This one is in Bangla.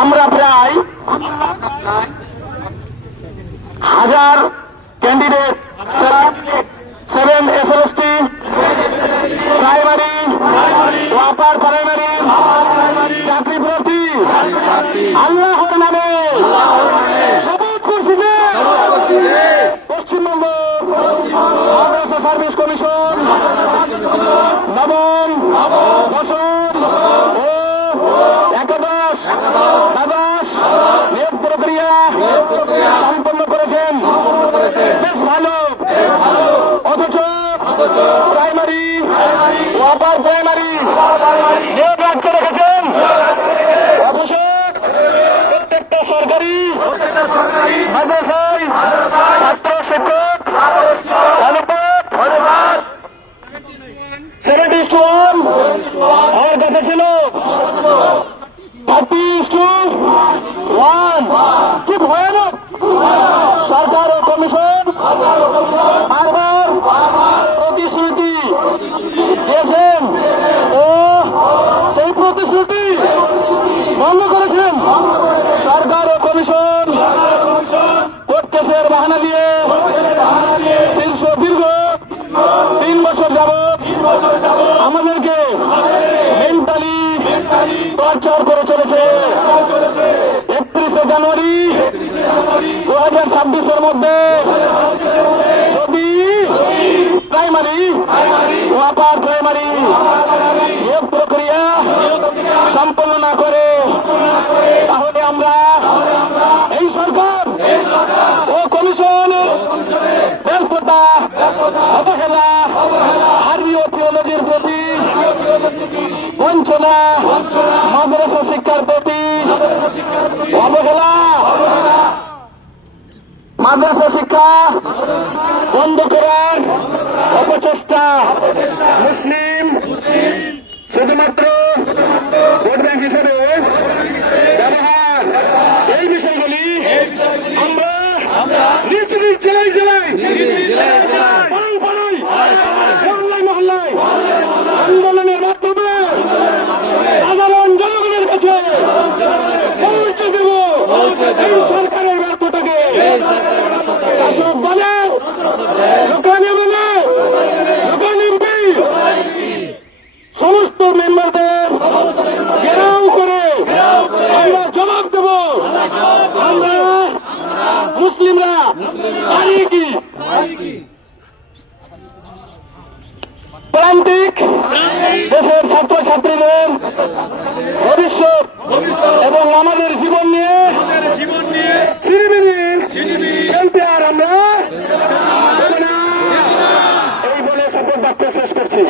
আমরা প্রায় 1000 ক্যান্ডিডেট 7 SLST প্রাইমারি ও আপার প্রাইমারি চাকরি প্রার্থী আল্লাহর নামে শপথ করছি যে পশ্চিমবঙ্গ মাদ্রাসা সার্ভিস কমিশন নবম, দশম ও একাদশ দ্বাদশ নিয়োগ প্রক্রিয়া সম্পন্ন করেছেন। বেশ ভালো। অথচ প্রাইমারি ও আপার প্রাইমারি নিয়োগ রাখতে রেখেছেন। অথচ প্রত্যেকটা সরকারি মাদ্রাসায় ছাত্র শিক্ষক অনুপাত 70:1 আমার কথা ছিল 30:1। কি ভয়ানক! সরকার ও কমিশন বারবার প্রতিশ্রুতি দিয়েছেন ও সেই প্রতিশ্রুতি ভঙ্গ করেছেন। সরকার ও কমিশন কোর্ট কেসের বাহানা দিয়ে দীর্ঘ 3 বছর যাবৎ আমাদেরকে মেন্টালি টর্চার করে চলেছে। 31 জানুয়ারি 2026 মধ্যে যদি প্রাইমারি ও আপার প্রাইমারি নিয়োগ প্রক্রিয়া সম্পন্ন না করে তাহলে আমরা এই সরকার ও কমিশন ব্যর্থতা, অবহেলা, আরবি ও থিওলজির প্রতি বঞ্চনা, মাদ্রাসা শিক্ষার প্রতি অবহেলা, মাদ্রাসা শিক্ষা বন্ধ করার অপচেষ্টা, মুসলিম শুধুমাত্র ভোট ব্যাংক হিসেবে ব্যবহার, এই বিষয়গুলি আমরা নিজ নিজ জেলায় জেলায় মহল্লায় আন্দোলনের মাধ্যমে সাধারণ জনগণের কাছে পৌঁছে দেব এই সরকারের ব্যর্থতাকে। শাসক বলে, দোকানে বলে, দোকান এমপি সমস্ত মেম্বারদের ঘেরাও করে আমরা জবাব দেব। আমরা মুসলিমরা পারি কি? প্রান্তিক দেশের ছাত্রছাত্রীদের ভবিষ্যৎ এবং আমাদের জীবন নিয়ে খেলতে আর আমরা এই বলে শপথ বাক্য শেষ করছি।